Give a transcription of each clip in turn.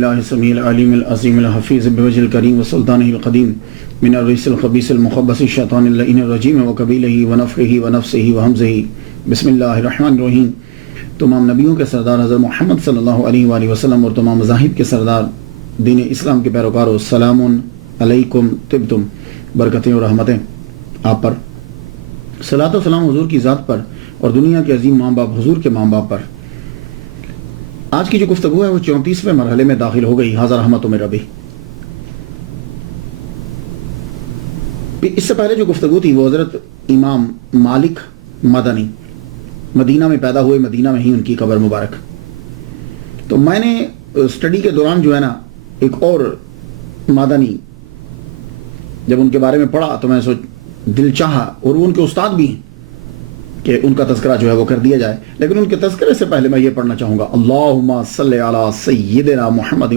باللہ السمیع العلیم العظیم الحفیظ بوجہ الکریم وسلطانہ القدیم من الرجس الخبیث المخبث الشیطان اللعین الرجیم وقبیلہ ونفخہ ونفسہ وہمزہ بسم اللہ الرحمن الرحیم۔ تمام نبیوں کے سردار حضرت محمد صلی اللہ علیہ وآلہ وسلم اور تمام مذاہب کے سردار دین اسلام کے پیروکاروں، السلام علیکم طبتم، برکتیں اور رحمتیں آپ پر، صلاۃ و سلام حضور کی ذات پر اور دنیا کے عظیم ماں باپ حضور کے ماں باپ پر۔ آج کی جو گفتگو ہے وہ 34ویں مرحلے میں داخل ہو گئی، حاضر رحمت میں ربی۔ اس سے پہلے جو گفتگو تھی وہ حضرت امام مالک مدنی، مدینہ میں پیدا ہوئے، مدینہ میں ہی ان کی قبر مبارک۔ تو میں نے اسٹڈی کے دوران جو ہے نا ایک اور مدنی جب ان کے بارے میں پڑھا تو میں دل چاہا، اور وہ ان کے استاد بھی ہیں کہ ان کا تذکرہ جو ہے وہ کر دیا جائے، لیکن ان کے تذکرے سے پہلے میں یہ پڑھنا چاہوں گا، اللہم صلی علی سیدنا محمد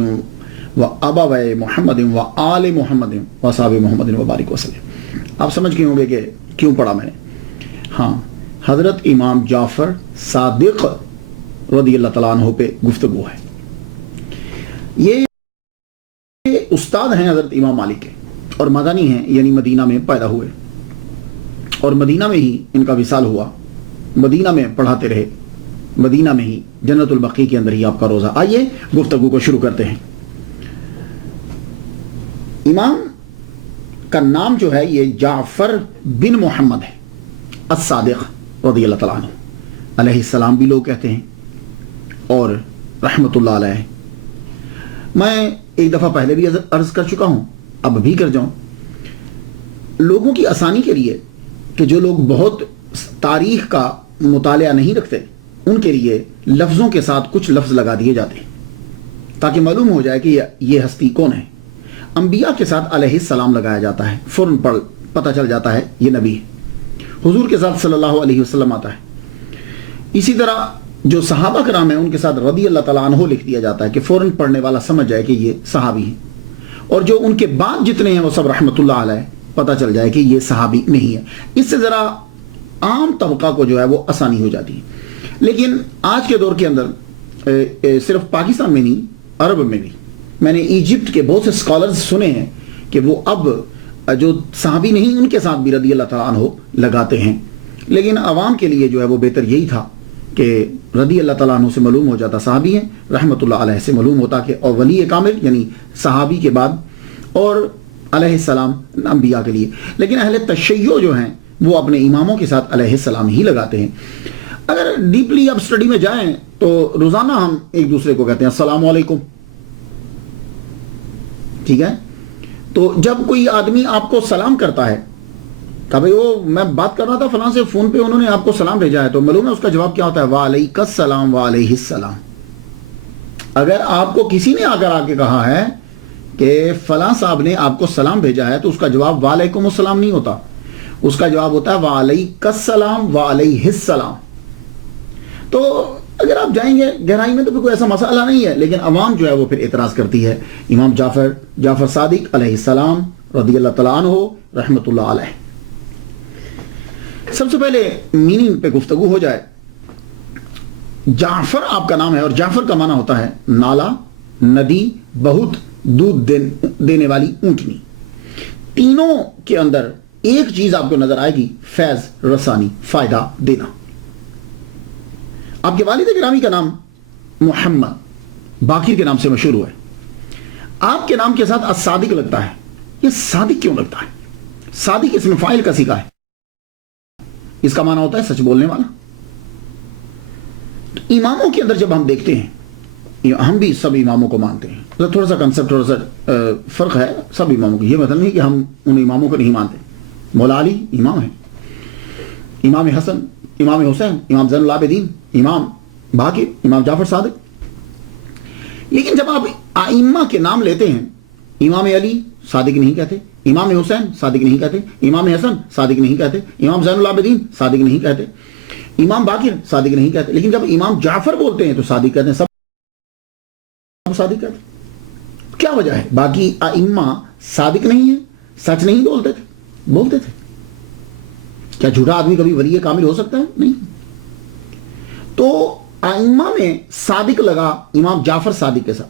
و ابوی محمد و آل محمد و اصحاب محمد و بارک وسلم۔ آپ سمجھ گئے ہوں گے کہ کیوں پڑھا میں نے۔ ہاں، حضرت امام جعفر صادق رضی اللہ تعالیٰ عنہ پہ گفتگو ہے۔ یہ استاد ہیں حضرت امام مالک کے، اور مدنی ہیں، یعنی مدینہ میں پیدا ہوئے، اور مدینہ میں ہی ان کا وصال ہوا، مدینہ میں پڑھاتے رہے، مدینہ میں ہی جنت البقیع کے اندر ہی آپ کا روزہ۔ آئیے گفتگو کو شروع کرتے ہیں۔ امام کا نام جو ہے یہ جعفر بن محمد ہے الصادق رضی اللہ تعالیٰ عنہ، علیہ السلام بھی لوگ کہتے ہیں، اور رحمت اللہ علیہ۔ میں ایک دفعہ پہلے بھی عرض کر چکا ہوں، اب بھی کر جاؤں، لوگوں کی آسانی کے لیے کہ جو لوگ بہت تاریخ کا مطالعہ نہیں رکھتے، ان کے لیے لفظوں کے ساتھ کچھ لفظ لگا دیے جاتے ہیں تاکہ معلوم ہو جائے کہ یہ ہستی کون ہے۔ انبیاء کے ساتھ علیہ السلام لگایا جاتا ہے، فوراً پتہ چل جاتا ہے یہ نبی ہے۔ حضور کے ساتھ صلی اللہ علیہ وسلم آتا ہے۔ اسی طرح جو صحابہ کرام ہیں ان کے ساتھ رضی اللہ تعالیٰ عنہ لکھ دیا جاتا ہے کہ فوراً پڑھنے والا سمجھ جائے کہ یہ صحابی ہیں، اور جو ان کے بعد جتنے ہیں وہ سب رحمت اللہ علیہ، پتہ چل جائے کہ یہ صحابی نہیں ہے۔ اس سے ذرا عام طبقہ کو جو ہے وہ آسانی ہو جاتی ہے۔ لیکن آج کے دور کے اندر صرف پاکستان میں نہیں، عرب میں بھی میں نے ایجپٹ کے بہت سے اسکالرز سنے ہیں کہ وہ اب جو صحابی نہیں ان کے ساتھ بھی رضی اللہ تعالیٰ عنہ لگاتے ہیں، لیکن عوام کے لیے جو ہے وہ بہتر یہی تھا کہ رضی اللہ تعالیٰ عنہ سے معلوم ہو جاتا صحابی ہیں، رحمت اللہ علیہ سے معلوم ہوتا کہ اور ولی کامل یعنی صحابی کے بعد، اور علیہ السلام انبیاء کے لیے۔ لیکن اہل تشیع جو ہیں وہ اپنے اماموں کے ساتھ علیہ السلام ہی لگاتے ہیں۔ اگر ڈیپلی اب اسٹڈی میں جائیں تو روزانہ ہم ایک دوسرے کو کہتے ہیں السلام علیکم، ٹھیک ہے؟ تو جب کوئی آدمی آپ کو سلام کرتا ہے کہ بھئی وہ میں بات کر رہا تھا فلاں سے، فون پہ انہوں نے آپ کو سلام بھیجا ہے، تو معلوم ہے اس کا جواب کیا ہوتا ہے؟ وعلیک السلام وعلیہ السلام۔ اگر آپ کو کسی نے آ کے کہا ہے کہ فلاں صاحب نے آپ کو سلام بھیجا ہے تو اس کا جواب وعلیکم السلام نہیں ہوتا، اس کا جواب ہوتا ہے وعلیک السلام وعلیہ السلام۔ تو اگر آپ جائیں گے گہرائی میں تو پھر کوئی ایسا مسئلہ نہیں ہے، لیکن عوام جو ہے وہ پھر اعتراض کرتی ہے۔ امام جعفر صادق علیہ السلام رضی اللہ تعالیٰ عنہ رحمت اللہ علیہ۔ سب سے پہلے میننگ پہ گفتگو ہو جائے۔ جعفر آپ کا نام ہے، اور جعفر کا معنی ہوتا ہے نالا، ندی، بہت دودھ دینے والی اونٹنی۔ تینوں کے اندر ایک چیز آپ کو نظر آئے گی، فیض رسانی، فائدہ دینا۔ آپ کے والد گرامی کا نام محمد باقر کے نام سے مشہور ہوا ہے۔ آپ کے نام کے ساتھ الصادق لگتا ہے، یہ صادق کیوں لگتا ہے؟ صادق اسم فاعل کا سیکھا ہے، اس کا معنی ہوتا ہے سچ بولنے والا۔ اماموں کے اندر جب ہم دیکھتے ہیں، ہم بھی سب اماموں کو مانتے ہیں، تھوڑا سا کنسپٹ تھوڑا سا فرق ہے سب اماموں کو، یہ مطلب نہیں کہ ہم ان اماموں کو نہیں مانتے۔ مولا علی امام ہے، امام حسن، امام حسین، امام زین العابدین، امام باقر، امام جعفر صادق۔ لیکن جب آپ ائمہ کے نام لیتے ہیں، امام علی صادق نہیں کہتے، امام حسین صادق نہیں کہتے، امام حسن صادق نہیں کہتے، امام زین العابدین صادق نہیں کہتے، امام باقر صادق نہیں کہتے، لیکن جب امام جعفر بولتے ہیں تو صادق کہتے ہیں، سب صادق کہتے ہیں۔ کیا وجہ ہے؟ باقی ائمہ صادق نہیں ہیں، سچ نہیں بولتے تھے۔ کیا جھوٹا آدمی کبھی ولی کامل ہو سکتا ہے؟ نہیں۔ تو ائمہ میں صادق لگا امام جعفر صادق کے ساتھ،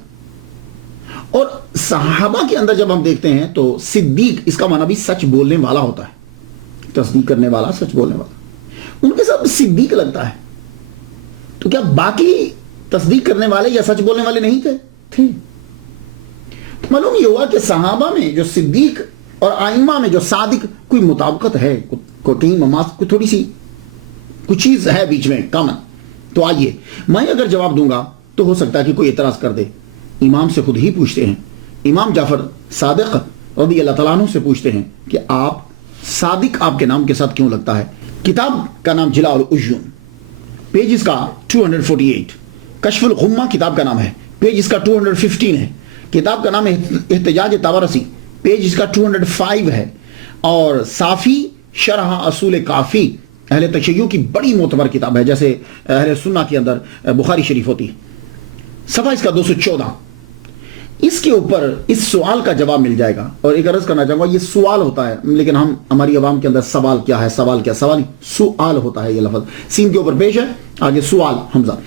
اور صحابہ کے اندر جب ہم دیکھتے ہیں تو صدیق اس کا معنی بھی سچ بولنے والا ہوتا ہے، تصدیق کرنے والا، سچ بولنے والا، ان کے ساتھ صدیق لگتا ہے، تو کیا باقی تصدیق کرنے والے یا سچ بولنے والے نہیں تھے؟ معلوم یہ ہوا کہ صحابہ میں جو صدیق اور ائمہ میں جو صادق کوئی مطابقت ہے، کہیں کوئی تھوڑی سی کچھ چیز ہے بیچ میں کامن. تو آئیے میں اگر جواب دوں گا تو ہو سکتا ہے کہ کوئی اعتراض کر دے. امام سے خود ہی پوچھتے ہیں، امام جعفر صادق رضی اللہ تعالیٰ عنہ سے پوچھتے ہیں کہ آپ صادق آپ کے نام کے ساتھ کیوں لگتا ہے؟ کتاب کا نام جلاء العیون، پیج اس کا 248. کشف الغمہ کتاب کا نام ہے، پیج اس کا 215 ہے. کتاب کا نام احتجاج طبرسی، پیج اس کا 205 ہے. اور صافی شرح اصول کافی اہل تشیع کی بڑی معتبر کتاب ہے، جیسے اہل سنہ کے اندر بخاری شریف ہوتی ہے. صفحہ اس کا 214. اس کے اوپر اس سوال کا جواب مل جائے گا. اور ایک عرض کرنا چاہوں گا، یہ سوال ہوتا ہے لیکن ہماری عوام کے اندر سوال کیا ہے، سوال کیا، سوال سوال ہوتا ہے. یہ لفظ سین کے اوپر پیش ہے، آگے سوال حمزہ.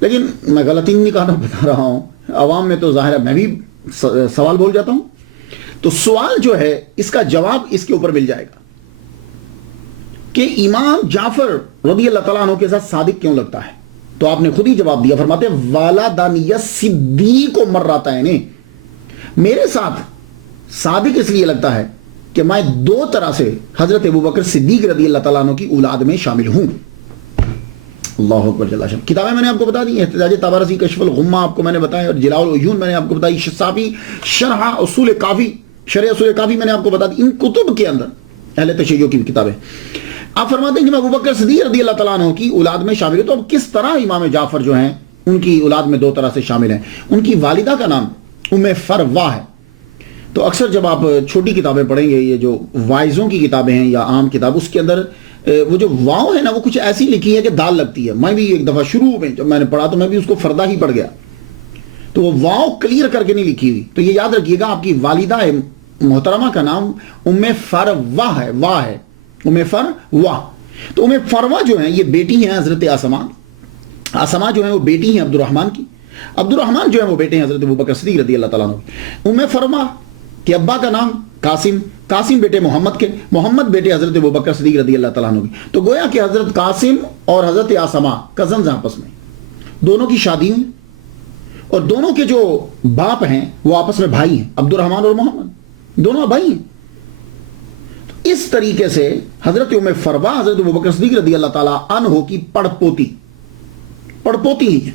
لیکن میں غلطی نہیں کہنا بتا رہا ہوں، عوام میں تو ظاہر ہے میں بھی سوال بول جاتا ہوں. تو سوال جو ہے اس کا جواب اس کے اوپر مل جائے گا کہ امام جعفر رضی اللہ تعالیٰ عنہ کے ساتھ صادق کیوں لگتا ہے. تو آپ نے خود ہی جواب دیا، فرماتے ہیں والدانی صدیق مرتین، میرے ساتھ صادق اس لیے لگتا ہے کہ میں دو طرح سے حضرت ابوبکر صدیق رضی اللہ تعالیٰ عنہ کی اولاد میں شامل ہوں. اللہ اکبر جل شانہ. کتابیں میں نے آپ کو بتا دی، احتجاج طبرسی، کشف الغمہ آپ کو میں نے بتایا، اور جلاء العیون میں نے آپ کو بتائی، صافی شرح اصول کافی، شرح اصول کافی میں نے آپ کو بتا دی. ان کتب کے اندر اہل تشیع کی کتابیں آپ فرماتے ہیں کہ میں ابوبکر صدیق رضی اللہ تعالیٰ عنہ کی اولاد میں شامل ہے. تو اب کس طرح امام جعفر جو ہیں ان کی اولاد میں دو طرح سے شامل ہیں؟ ان کی والدہ کا نام ام فروا ہے. تو اکثر جب آپ چھوٹی کتابیں پڑھیں گے، یہ جو وائزوں کی کتابیں ہیں یا عام کتاب، اس کے اندر وہ جو واؤ ہے نا وہ کچھ ایسی لکھی ہے کہ دال لگتی ہے. میں بھی ایک دفعہ شروع میں جب میں نے پڑھا تو میں بھی اس کو فردہ ہی پڑھ گیا، تو وہ واؤ کلیئر کر کے نہیں لکھی ہوئی. تو یہ یاد رکھیے گا، آپ کی والدہ محترمہ کا نام ام فروا ہے، واہ ہے ام فروا. تو ام فروا جو ہیں یہ بیٹی ہیں حضرت آسما جو ہیں وہ بیٹی ہیں عبد الرحمن کی. عبد الرحمن جو ہیں وہ بیٹے ہیں حضرت ابوبکر صدیق رضی اللہ تعالیٰ عنہ. ام فروا کے ابا کا نام قاسم بیٹے محمد بیٹے حضرت ابوبکر صدیق رضی اللہ تعالیٰ عنہ کی. تو گویا کہ حضرت قاسم اور حضرت آسما کزنز آپس میں، دونوں کی شادی ہوئی، اور دونوں کے جو باپ ہیں وہ آپس میں بھائی ہیں، عبد الرحمن اور محمد دونوں بھائی ہیں. اس طریقے سے حضرت ام فروا حضرت ابوبکر صدیق رضی اللہ تعالیٰ عنہ کی پڑ پوتی ہی ہے.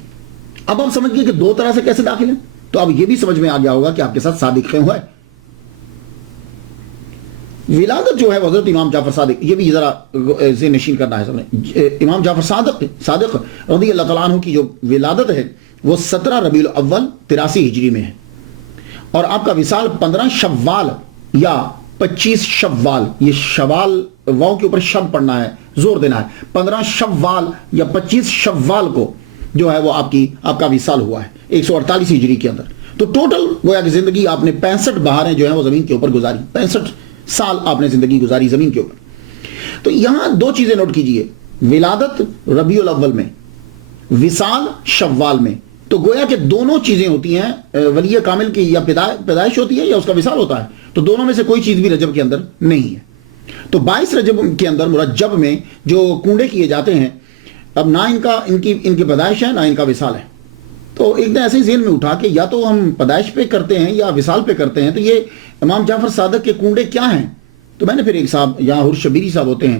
اب آپ سمجھ گئے کہ دو طرح سے کیسے داخل ہیں. تو اب یہ بھی سمجھ میں آ گیا ہوگا کہ آپ کے ساتھ صادق ہوا ہے. ولادت جو ہے حضرت امام جعفر صادق، یہ بھی ذرا ذہن نشین کرنا ہے سب نے. امام جعفر صادق رضی اللہ تعالیٰ عنہ کی جو ولادت ہے وہ 17 ربیع الاول 83 ہجری میں ہے، اور آپ کا وصال 15 شوال یا 25 شوال، یہ شوال واؤ کے اوپر شب پڑھنا ہے، زور دینا ہے، 15 شوال یا 25 شوال کو جو ہے وہ آپ کا وصال ہوا ہے 148 ہجری کے اندر. تو ٹوٹل گویا کہ زندگی آپ نے 65 بہاریں جو ہیں وہ زمین کے اوپر گزاری، 65 سال آپ نے زندگی گزاری زمین کے اوپر. تو یہاں دو چیزیں نوٹ کیجئے، ولادت ربیع الاول میں، وصال شوال میں. تو گویا کہ دونوں چیزیں ہوتی ہیں، ولی کامل کی یا پیدائش ہوتی ہے یا اس کا وصال ہوتا ہے. تو دونوں میں سے کوئی چیز بھی رجب کے اندر نہیں ہے. تو 22 رجب کے اندر مرجب میں جو کنڈے کیے جاتے ہیں، اب نہ ان کی پیدائش ہے نہ ان کا وصال ہے. تو ایک دن ایسے ہی ذہن میں اٹھا کہ یا تو ہم پیدائش پہ کرتے ہیں یا وصال پہ کرتے ہیں، تو یہ امام جعفر صادق کے کنڈے کیا ہیں؟ تو میں نے پھر ایک صاحب یہاں حر شبیری صاحب ہوتے ہیں،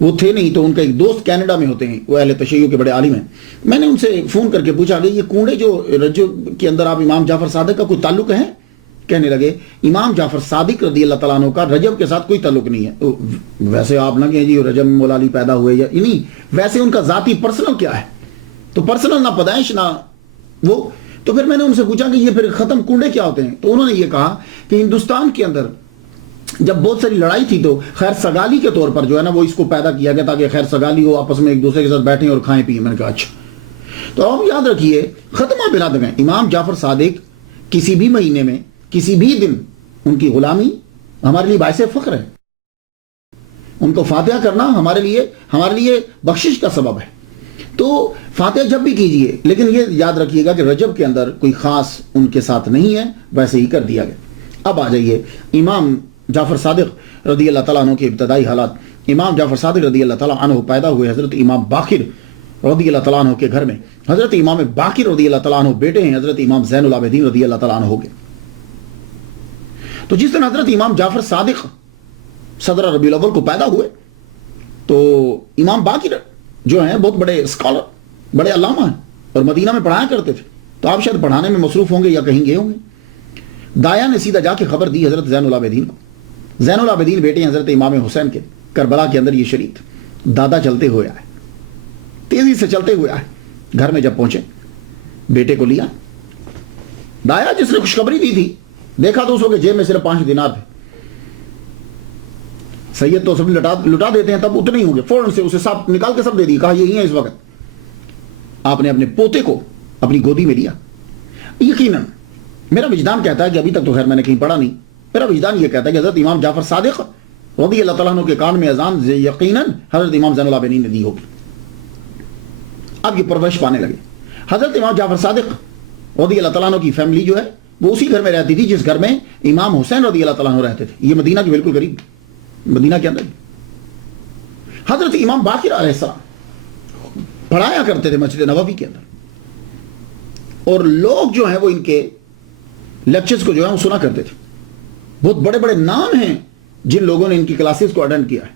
وہ تھے نہیں، تو ان کا ایک دوست کینیڈا میں ہوتے ہیں، وہ اہل تشیع کے بڑے عالم ہیں. میں نے ان سے فون کر کے پوچھا کہ یہ کنڈے جو رجب کے اندر آپ امام جعفر صادق کا کوئی تعلق ہے؟ کہنے لگے امام جعفر صادق رضی اللہ تعالیٰ عنہ کا رجب کے ساتھ کوئی تعلق نہیں ہے. ویسے آپ نہ کہیں جی رجب میں مولا علی پیدا ہوئے یا نہیں، ویسے ان کا ذاتی پرسنل کیا ہے؟ تو پرسنل نہ پیدائش نہ وہ. تو پھر میں نے ان سے پوچھا کہ یہ پھر ختم کنڈے کیا ہوتے ہیں؟ تو انہوں نے یہ کہا کہ ہندوستان کے اندر جب بہت ساری لڑائی تھی تو خیر سگالی کے طور پر جو ہے نا وہ اس کو پیدا کیا گیا تاکہ خیر سگالی ہو، آپس میں ایک دوسرے کے ساتھ بیٹھیں اور کھائیں پیئیں. میں نے کہا اچھا. تو آپ یاد رکھیے ختمہ بلا دیں امام جعفر صادق کسی بھی مہینے میں کسی بھی دن ان کی غلامی ہمارے لیے باعث فخر ہے. ان کو فاتحہ کرنا ہمارے لیے بخشش کا سبب ہے. تو فاتحہ جب بھی کیجئے، لیکن یہ یاد رکھیے گا کہ رجب کے اندر کوئی خاص ان کے ساتھ نہیں ہے، ویسے ہی کر دیا گیا۔ اب آ جائیے امام جعفر صادق رضی اللہ تعالیٰ عنہ کے ابتدائی حالات۔ امام جعفر صادق رضی اللہ تعالیٰ عنہ پیدا ہوئے حضرت امام باقر رضی اللہ تعالیٰ عنہ کے گھر میں۔ حضرت امام باقر رضی اللہ تعالیٰ عنہ بیٹے ہیں حضرت امام زین العابدین رضی اللہ تعالیٰ عنہ کے۔ تو جس دن حضرت امام جعفر صادق صدر ربیع الاول کو پیدا ہوئے تو امام باقر جو ہیں بہت بڑے اسکالر، بڑے علامہ ہیں اور مدینہ میں پڑھایا کرتے تھے، تو آپ شاید پڑھانے میں مصروف ہوں گے یا کہیں گئے ہوں گے۔ دایا نے سیدھا جا کے خبر دی حضرت زین العابدین کو۔ زین العابدین بیٹے ہیں حضرت امام حسین کے، کربلا کے اندر یہ شریک تھے۔ دادا چلتے ہوئے آئے، تیزی سے چلتے ہوئے آئے، گھر میں جب پہنچے بیٹے کو لیا۔ دایا جس نے خوشخبری دی تھی دیکھا تو اس کے جیب میں صرف 5 دینار تھے۔ سید تو سب لٹا دیتے ہیں، تب اتنے ہی ہوں گے، فوراً سے اسے سب نکال کے سب دے دی، کہا یہی ہیں اس وقت۔ آپ نے اپنے پوتے کو اپنی گودی میں لیا۔ یقیناً میرا وجدان کہتا ہے کہ ابھی تک تو خیر میں نے کہیں پڑھا نہیں، میرا وجدان یہ کہتا ہے کہ حضرت امام جعفر صادق رضی اللہ تعالیٰ عنہ کے کان میں اذان یقیناً حضرت امام زین العابدین نے دی ہوگی۔ اب یہ پرورش پانے لگے۔ حضرت امام جعفر صادق رضی اللہ تعالیٰ عنہ کی فیملی جو ہے وہ اسی گھر میں رہتی تھی جس گھر میں امام حسین رضی اللہ تعالیٰ عنہ رہتے تھے، یہ مدینہ کے بالکل قریب، مدینہ کے اندر۔ حضرت امام باقر علیہ السلام پڑھایا کرتے تھے مسجد نبوی کے اندر، اور لوگ جو ہیں وہ ان کے لیکچرز کو جو ہے وہ سنا کرتے تھے۔ بہت بڑے بڑے نام ہیں جن لوگوں نے ان کی کلاسز کو اٹینڈ کیا ہے۔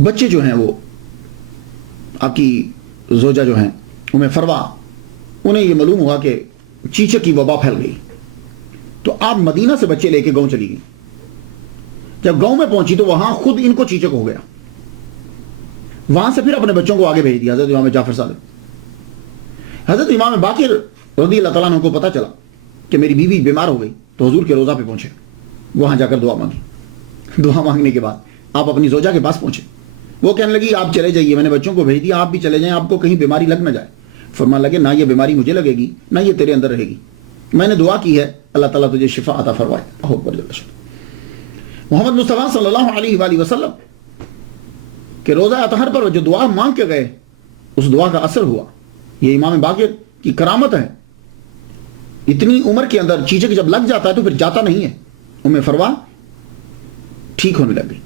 بچے جو ہیں وہ آپ کی زوجہ جو ہیں ام فروا، انہیں یہ معلوم ہوا کہ چیچک کی وبا پھیل گئی، تو آپ مدینہ سے بچے لے کے گاؤں چلی گئی۔ جب گاؤں میں پہنچی تو وہاں خود ان کو چیچک ہو گیا، وہاں سے پھر اپنے بچوں کو آگے بھیج دیا حضرت امام جعفر صادق۔ حضرت امام باقر رضی اللہ تعالیٰ عنہ کو پتہ چلا کہ میری بیوی بیمار ہو گئی، تو حضور کے روضہ پہ پہنچے، وہاں جا کر دعا مانگی۔ دعا مانگنے کے بعد آپ اپنی زوجہ کے پاس پہنچے، وہ کہنے لگی آپ چلے جائیے، میں نے بچوں کو بھیج دیا، آپ بھی چلے جائیں، آپ کو کہیں بیماری لگ نہ جائے۔ فرمان لگے نہ یہ بیماری مجھے لگے گی نہ یہ تیرے اندر رہے گی، میں نے دعا کی ہے اللہ تعالیٰ تجھے شفا عطا فرمائے۔ محمد مصطفیٰ صلی اللہ علیہ وآلہ وسلم کہ روزہ اطہر پر جو دعا مانگ کے گئے اس دعا کا اثر ہوا۔ یہ امام باقر کی کرامت ہے، اتنی عمر کے اندر چیچک جب لگ جاتا ہے تو پھر جاتا نہیں ہے۔ ام فروا ٹھیک ہونے لگ گئی،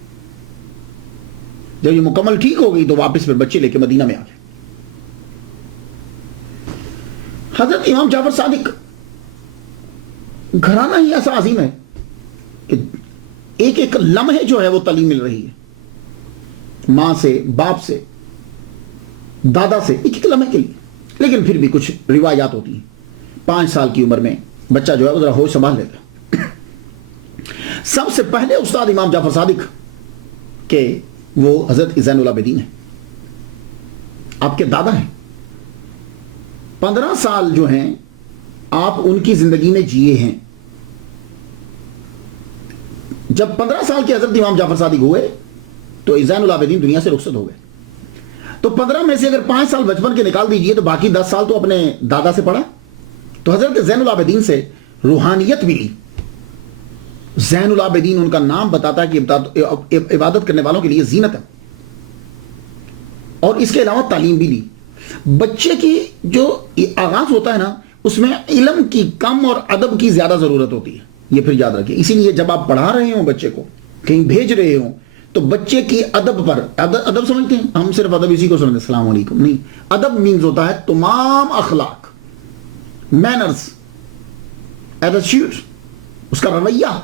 جب یہ مکمل ٹھیک ہو گئی تو واپس پھر بچے لے کے مدینہ میں آ گئے۔ حضرت امام جعفر صادق گھرانہ ہی ایسا عظیم ہے کہ ایک ایک لمحے جو ہے وہ تعلیم مل رہی ہے، ماں سے، باپ سے، دادا سے، ایک ایک لمحے کے لیے۔ لیکن پھر بھی کچھ روایات ہوتی ہیں، 5 سال کی عمر میں بچہ جو ہے وہ ذرا ہوش سنبھال لیتا ہے۔ سب سے پہلے استاد امام جعفر صادق کے وہ حضرت زین العابدین ہیں، آپ کے دادا ہیں۔ 15 سال جو ہیں آپ ان کی زندگی میں جیے ہیں۔ جب 15 سال کے حضرت امام جعفر صادق ہوئے تو زین العابدین دنیا سے رخصت ہو گئے۔ تو 15 میں سے اگر 5 سال بچپن کے نکال دیجئے تو باقی 10 سال تو اپنے دادا سے پڑھا۔ تو حضرت زین العابدین سے روحانیت ملی۔ زین العابدین ان کا نام بتاتا ہے کہ عبادت کرنے والوں کے لیے زینت ہے، اور اس کے علاوہ تعلیم بھی لی۔ بچے کی جو آغاز ہوتا ہے نا اس میں علم کی کم اور ادب کی زیادہ ضرورت ہوتی ہے، یہ پھر یاد رکھیں۔ اسی لیے جب آپ پڑھا رہے ہوں بچے کو، کہیں بھیج رہے ہوں، تو بچے کی ادب پر، ادب سمجھتے ہیں ہم صرف ادب اسی کو سمجھتے ہیں السلام علیکم، نہیں، ادب مینز ہوتا ہے تمام اخلاق، مینرز، ایٹیٹیوڈ، اس کا رویہ،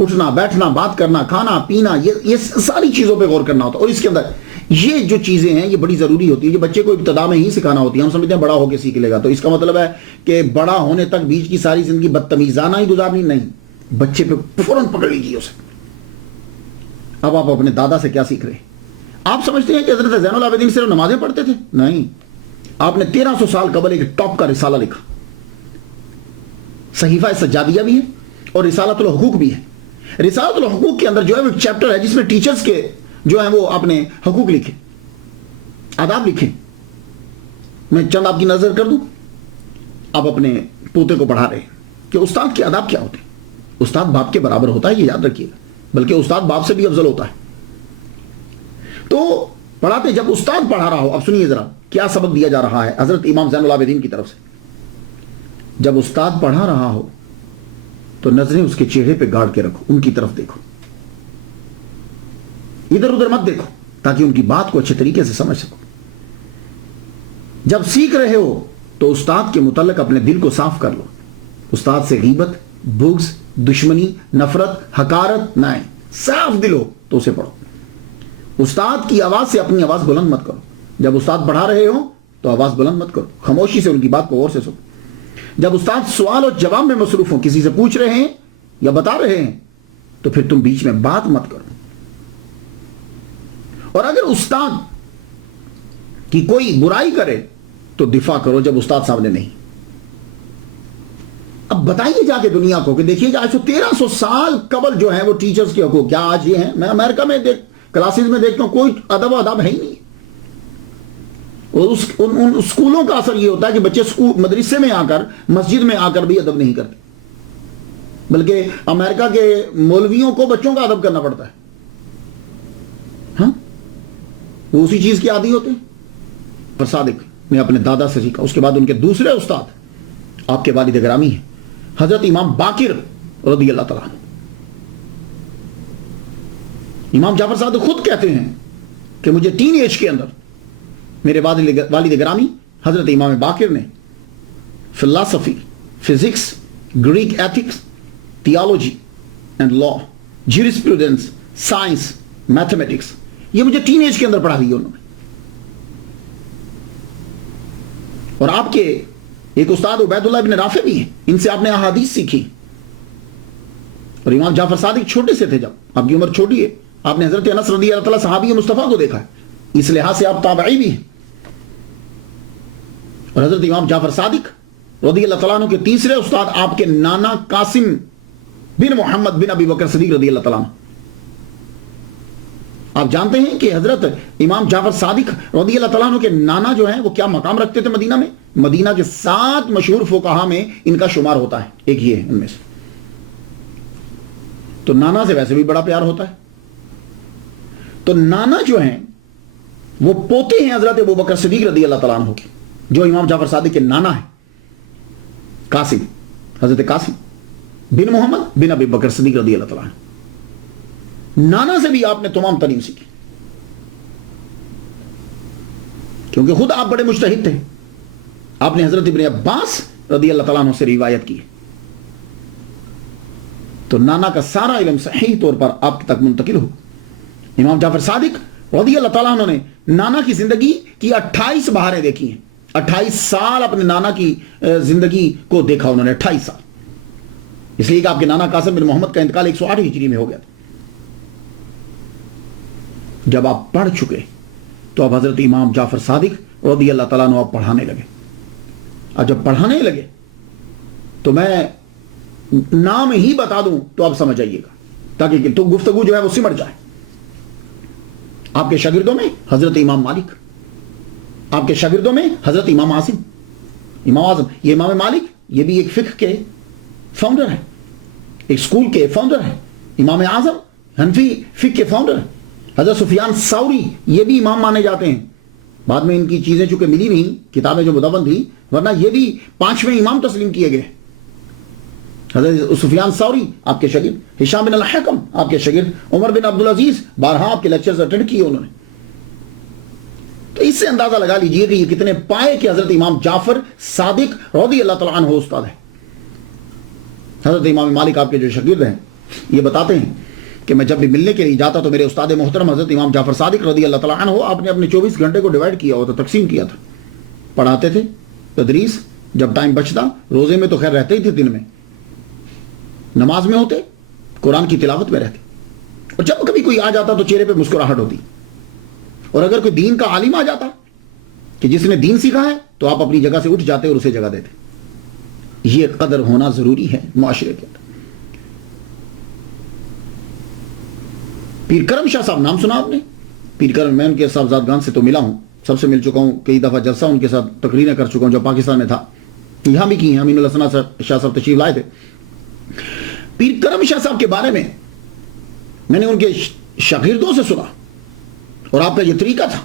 اٹھنا بیٹھنا، بات کرنا، کھانا پینا، یہ ساری چیزوں پہ غور کرنا ہوتا ہے۔ اور اس کے اندر یہ جو چیزیں ہیں یہ بڑی ضروری ہوتی ہے کہ بچے کو ابتدا میں ہی سکھانا ہوتی ہے۔ ہم سمجھتے ہیں بڑا ہو کے سیکھ لے گا، تو اس کا مطلب ہے کہ بڑا ہونے تک بیچ کی ساری زندگی بدتمیزانہ ہی گزارنی، نہیں، بچے پہ فوراً پکڑ لیجیے اسے۔ اب آپ اپنے دادا سے کیا سیکھ رہے ہیں؟ آپ سمجھتے ہیں کہ حضرت زین العابدین صرف نمازیں پڑھتے تھے؟ نہیں، آپ نے 1300 سال قبل ایک ٹاپ کا رسالہ لکھا، صحیفہ سجادیہ بھی ہے اور رسالۃ الحقوق بھی ہے۔ رسالۃ الحقوق کے اندر جو ہے وہ ایک چیپٹر ہے جس میں ٹیچرز کے جو ہیں وہ اپنے حقوق لکھے، آداب لکھے۔ میں چند آپ کی نظر کر دوں، آپ اپنے پوتے کو پڑھا رہے ہیں کہ استاد کے آداب کیا ہوتے ہیں۔ استاد باپ کے برابر ہوتا ہے، یہ یاد رکھیے گا، بلکہ استاد باپ سے بھی افضل ہوتا ہے۔ تو پڑھاتے جب استاد پڑھا رہا ہو. اب سنیے ذرا کیا سبق دیا جا رہا ہے حضرت امام زین العابدین کی طرف سے. جب استاد پڑھا رہا ہو تو نظریں اس کے چہرے پہ گاڑ کے رکھو, ان کی طرف دیکھو, ادھر ادھر مت دیکھو, تاکہ ان کی بات کو اچھے طریقے سے سمجھ سکو. جب سیکھ رہے ہو تو استاد کے متعلق اپنے دل کو صاف کر لو. استاد سے غیبت, بغض, دشمنی, نفرت, حقارت نہ آئے. صاف دل ہو تو اسے پڑھو. استاد کی آواز سے اپنی آواز بلند مت کرو. جب استاد پڑھا رہے ہو تو آواز بلند مت کرو, خاموشی سے ان کی بات کو غور سے سنو. جب استاد سوال اور جواب میں مصروف ہوں, کسی سے پوچھ رہے ہیں یا بتا رہے ہیں, تو پھر تم بیچ میں بات مت کرو. اور اگر استاد کی کوئی برائی کرے تو دفاع کرو جب استاد سامنے نہیں. اب بتائیے جا کے دنیا کو کہ دیکھیے کہ آج تو 1300 سال قبل جو ہے وہ ٹیچرز کے حقوق کیا آج یہ ہیں. میں امریکہ میں کلاسز میں دیکھتا ہوں کوئی ادب و ادب ہے ہی نہیں. اور ان اسکولوں کا اثر یہ ہوتا ہے کہ بچے مدرسے میں آ کر, مسجد میں آ کر بھی ادب نہیں کرتے, بلکہ امریکہ کے مولویوں کو بچوں کا ادب کرنا پڑتا ہے. ہاں, وہ اسی چیز کی عادی ہوتے ہیں. پر صادق نے اپنے دادا سے سیکھا. اس کے بعد ان کے دوسرے استاد آپ کے والد گرامی ہیں حضرت امام باقر رضی اللہ تعالیٰ عنہ. امام جعفر صادق خود کہتے ہیں کہ مجھے ٹین ایج کے اندر میرے والد گرامی حضرت امام باقر نے فلسفی, physics, Greek ethics, theology and law, jurisprudence, science, mathematics, یہ مجھے ٹین ایج کے اندر پڑھا دی انہوں نے. اور آپ کے ایک استاد عبید اللہ بن رافع بھی ہیں, ان سے آپ نے احادیث سیکھی. اور امام جعفر صادق چھوٹے سے تھے, جب آپ کی عمر چھوٹی ہے, آپ نے حضرت انس رضی اللہ تعالیٰ صحابی مصطفیٰ کو دیکھا ہے, اس لحاظ سے آپ تابعی بھی ہیں. اور حضرت امام جعفر صادق رضی اللہ تعالیٰ عنہ کے تیسرے استاد آپ کے نانا قاسم بن محمد بن ابی بکر صدیق رضی اللہ تعالیٰ عنہ. آپ جانتے ہیں کہ حضرت امام جعفر صادق رضی اللہ تعالیٰ عنہ کے نانا جو ہیں وہ کیا مقام رکھتے تھے مدینہ میں. مدینہ کے 7 مشہور فقہا میں ان کا شمار ہوتا ہے, ایک یہ ہے ان میں سے. تو نانا سے ویسے بھی بڑا پیار ہوتا ہے. تو نانا جو ہیں وہ پوتے ہیں حضرت ابو بکر صدیق رضی اللہ تعالیٰ عنہ کے, جو امام جعفر صادق کے نانا ہیں قاسم, حضرت قاسم بن محمد بن ابی بکر صدیق رضی اللہ تعالیٰ عنہ. نانا سے بھی آپ نے تمام تعلیم سیکھی, کیونکہ خود آپ بڑے مجتہد تھے. آپ نے حضرت ابن عباس رضی اللہ تعالیٰ عنہ سے روایت کی. تو نانا کا سارا علم صحیح طور پر آپ تک منتقل ہو. امام جعفر صادق رضی اللہ تعالیٰ عنہ نے نانا کی زندگی کی 28 بہاریں دیکھی ہیں. 28 سال اپنے نانا کی زندگی کو دیکھا انہوں نے, 28 سال. اس لیے کہ آپ کے نانا قاسم بن محمد کا انتقال 108 ہجری میں ہو گیا تھا. جب آپ پڑھ چکے تو اب حضرت امام جعفر صادق رضی اللہ تعالیٰ عنہ آپ پڑھانے لگے. اور جب پڑھانے لگے تو میں نام ہی بتا دوں تو آپ سمجھ جائیے گا, تاکہ تو گفتگو جو ہے وہ سمٹ جائے. آپ کے شاگردوں میں حضرت امام مالک, آپ کے شاگردوں میں حضرت امام عاصم, امام اعظم. یہ امام مالک یہ بھی ایک فقہ کے فاؤنڈر ہیں, ایک سکول کے فاؤنڈر ہیں. امام اعظم حنفی فقہ کے فاؤنڈر ہیں. حضرت سفیان ثوری یہ بھی امام مانے جاتے ہیں. بعد میں ان کی چیزیں چونکہ ملی نہیں, کتابیں جو مدون تھیں, ورنہ یہ بھی 5ویں امام تسلیم کیے گئے. حضرت سفیان ثوری آپ کے شاگرد, ہشام بن الحکم آپ کے شاگرد, عمر بن عبدالعزیز بارہا آپ کے لیکچرز اٹینڈ کیے انہوں نے. تو اس سے اندازہ لگا لیجئے کہ یہ کتنے پائے کہ حضرت امام جعفر صادق رضی اللہ تعالیٰ عنہ استاد ہے. حضرت امام مالک آپ کے جو شاگرد ہیں یہ بتاتے ہیں کہ میں جب بھی ملنے کے لیے جاتا تو میرے استاد محترم حضرت امام جعفر صادق رضی اللہ تعالیٰ عنہ آپ نے اپنے 24 گھنٹے کو ڈیوائیڈ کیا ہوا تھا, تقسیم کیا تھا. پڑھاتے تھے, تدریس, جب ٹائم بچتا روزے میں تو خیر رہتے ہی تھے, دن میں نماز میں ہوتے, قرآن کی تلاوت میں رہتے. اور جب کبھی کوئی آ جاتا تو چہرے پہ مسکراہٹ ہوتی. اور اگر کوئی دین کا عالم آ جاتا کہ جس نے دین سیکھا ہے تو آپ اپنی جگہ سے اٹھ جاتے اور اسے جگہ دیتے. یہ قدر ہونا ضروری ہے معاشرے کے اندر. پیر کرم شاہ صاحب نام سنا آپ نے؟ پیر کرم, میں ان کے صاحبزادگان سے تو ملا ہوں, سب سے مل چکا ہوں, کئی دفعہ جلسہ ان کے ساتھ تقریریں کر چکا ہوں, جو پاکستان میں تھا, یہاں بھی کی ہیں. امین الحسن شاہ صاحب تشریف لائے تھے. پیر کرم شاہ صاحب کے بارے میں نے ان کے شاگردوں سے سنا, اور آپ کا یہ طریقہ تھا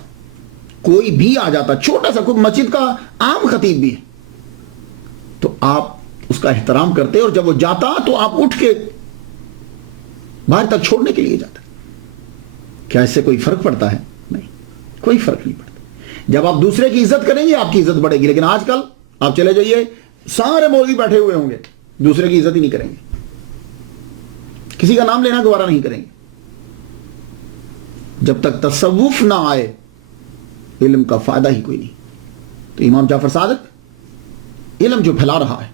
کوئی بھی آ جاتا, چھوٹا سا, کوئی مسجد کا عام خطیب بھی ہے, تو آپ اس کا احترام کرتے, اور جب وہ جاتا تو آپ اٹھ کے باہر تک چھوڑنے کے لیے جاتے. کیا اس سے کوئی فرق پڑتا ہے؟ نہیں, کوئی فرق نہیں پڑتا. جب آپ دوسرے کی عزت کریں گے آپ کی عزت بڑھے گی. لیکن آج کل آپ چلے جائیے, سارے مولوی بیٹھے ہوئے ہوں گے, دوسرے کی عزت ہی نہیں کریں گے, کسی کا نام لینا گوارا نہیں کریں گے. جب تک تصوف نہ آئے علم کا فائدہ ہی کوئی نہیں. تو امام جعفر صادق علم جو پھیلا رہا ہے,